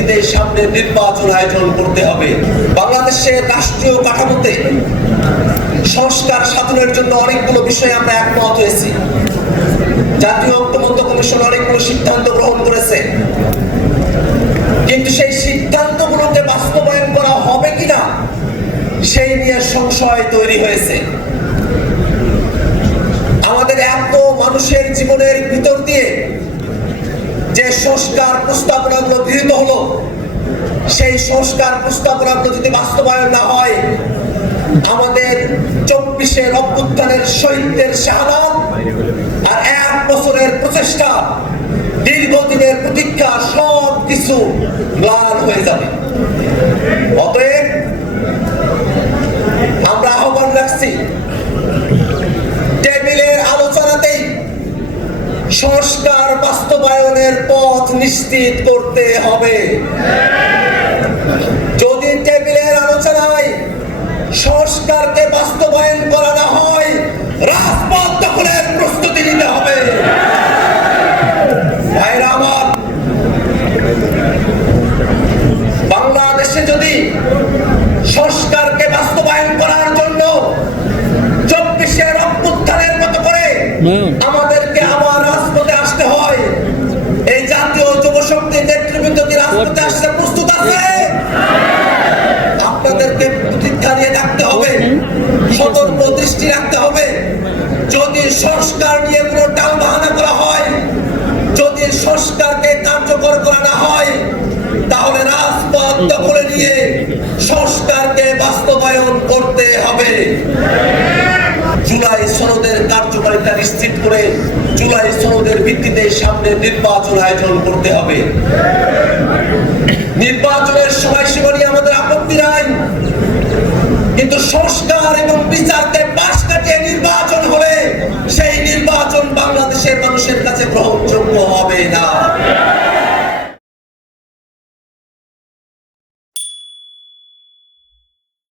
ভিত্তিতে সামনে নির্বাচন আয়োজন করতে হবে। বাংলাদেশের রাষ্ট্রীয় কাঠামোতে সংস্কার সাধনের জন্য অনেকগুলো বিষয়ে আমরা একমত হয়েছি। জাতীয় ঐক্যমত্য কমিশন অনেকগুলো সিদ্ধান্ত গ্রহণ করেছে। কিন্তু সেই সিদ্ধান্তগুলোকে বাস্তবায়ন করা হবে কিনা, সেই নিয়ে সংশয় তৈরি হয়েছে। আমাদের এত মানুষের জীবনের ভিতর দিয়ে যে সংস্কার প্রস্তাবনাগুলো গৃহীত সেই সংস্কার প্রস্তাবনাগুলো যদি বাস্তবায়ন না হয়, আমাদের চব্বিশের অভ্যুত্থানের শহীদদের শাহাদাত আর এক বছরের প্রচেষ্টা, দীর্ঘদিনের প্রতীক্ষা সব কিছু ম্লান হয়ে যাবে। অতএব আমরা আহ্বান রাখছি, টেবিলের আলোচনাতেই সংস্কার বাস্তবায়নের পথ নিশ্চিত করতে হবে যদি টেবিলের আলোচনায় সংস্কারকে বাস্তবায়ন করা না হয় রাজপথ দখলের প্রস্তুতি নিতে হবে। ভাইরা আমার বাংলাদেশে যদি সংস্কারকে বাস্তবায়ন করার জন্য চব্বিশের অভ্যুত্থানের মতো করে আমাদেরকে দৃষ্টি রাখতে হবে। যদি সংস্কার নিয়ে কোনো টাল বাহানা করা হয়, যদি সংস্কারকে কার্যকর করা না হয়, তাহলে রাজপথ দখলে নিয়ে সংস্কারকে বাস্তবায়ন করতে হবে। জুলাই সনদের কার্যকারিতা নিশ্চিত করে জুলাই সনদের ভিত্তিতে সামনে নির্বাচন আয়োজন করতে হবে। নির্বাচনের সময়সীমা নিয়ে আমাদের আপত্তি নাই। কিন্তু সংস্কার মানুষের কাছে গ্রহণযোগ্য হবে না।